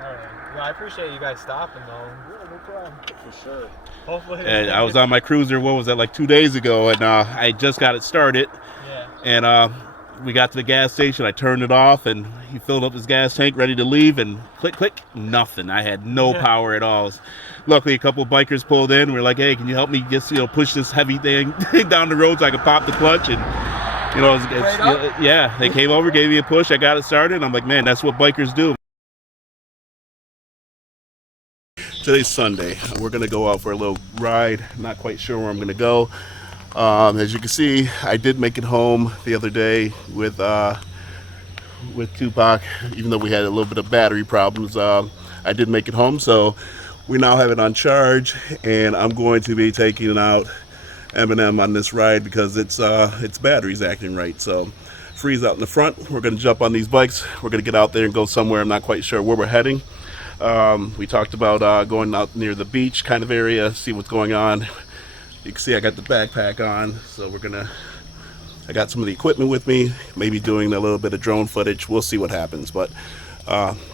Alright. Well, I appreciate you guys stopping though. Yeah, no problem. For sure. Hopefully. And I was on my cruiser, what was that, like 2 days ago, and I just got it started. Yeah. And we got to the gas station, I turned it off, and he filled up his gas tank, ready to leave, and click, click, nothing. I had no power at all. Luckily, a couple of bikers pulled in. We're like, hey, can you help me just, push this heavy thing down the road so I can pop the clutch? And, yeah, they came over, gave me a push, I got it started, and I'm like, man, that's what bikers do. Today's Sunday. We're going to go out for a little ride. Not quite sure where I'm going to go. As you can see, I did make it home the other day with Tupac. Even though we had a little bit of battery problems, I did make it home. So we now have it on charge, and I'm going to be taking out Eminem on this ride because its battery's acting right. So Free's out in the front. We're going to jump on these bikes. We're going to get out there and go somewhere. I'm not quite sure where we're heading. We talked about going out near the beach kind of area, see what's going on. You can see I got the backpack on, so I got some of the equipment with me, maybe doing a little bit of drone footage. We'll see what happens, but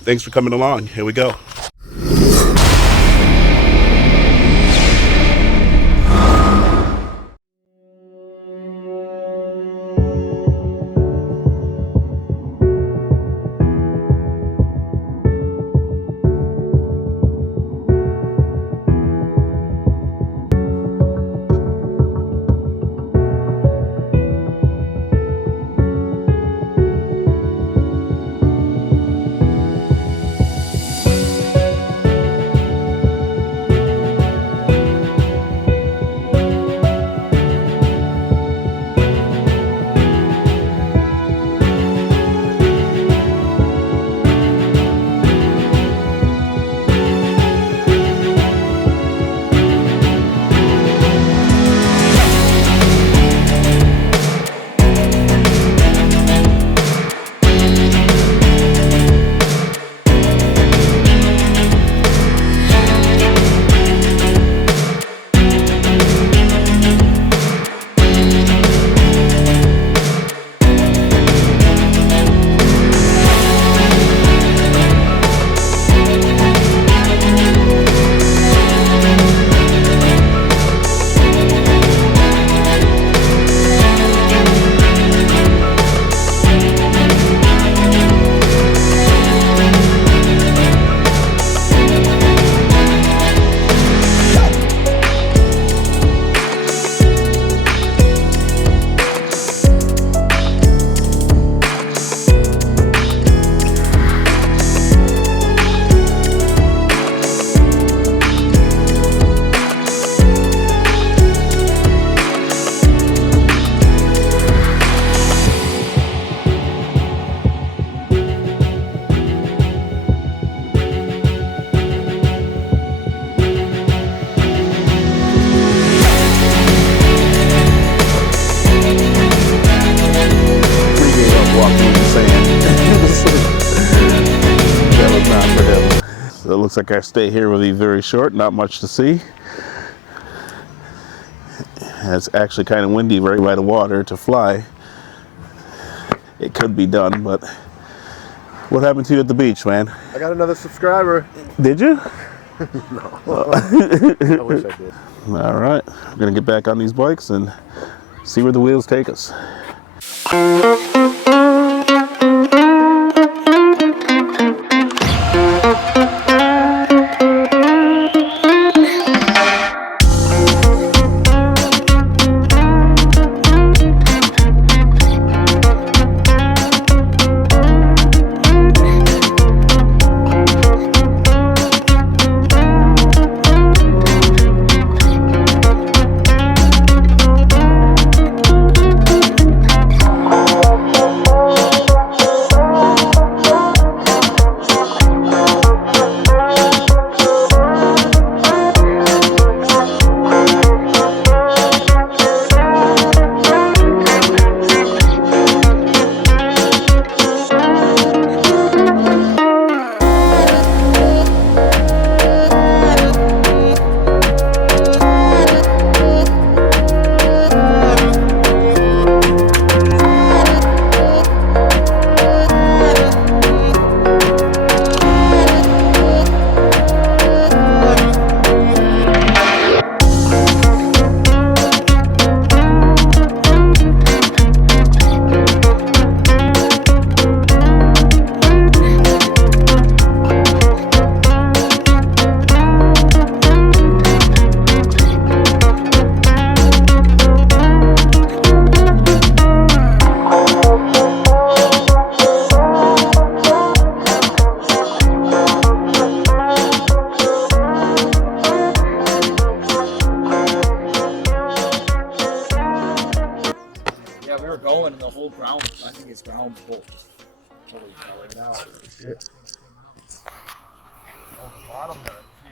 thanks for coming along. Here we go. So it looks like our stay here will be very short, not much to see. It's actually kind of windy right by the water to fly. It could be done, but what happened to you at the beach, man? I got another subscriber. Did you? No. I wish I did. All right, we're gonna get back on these bikes and see where the wheels take us. Round bolt. Holy cow, right now.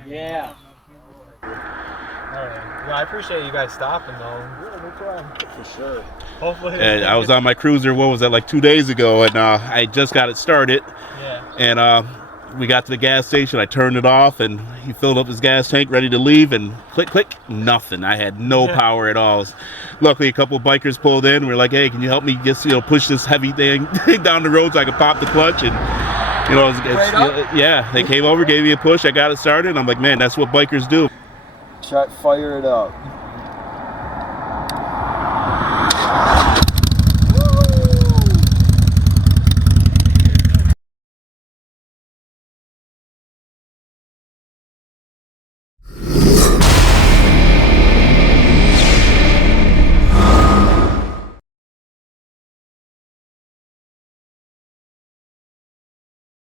Yeah. Alright. Well, I appreciate you guys stopping though. Yeah, no problem. For sure. Hopefully. And I was on my cruiser, what was that, like 2 days ago, and I just got it started. Yeah. And we got to the gas station, I turned it off, and he filled up his gas tank, ready to leave, and click, click, nothing. I had no power at all. Luckily, a couple of bikers pulled in. We're like, hey, can you help me just, push this heavy thing down the road so I can pop the clutch? And, yeah, they came over, gave me a push, I got it started, and I'm like, man, that's what bikers do. Fire it up.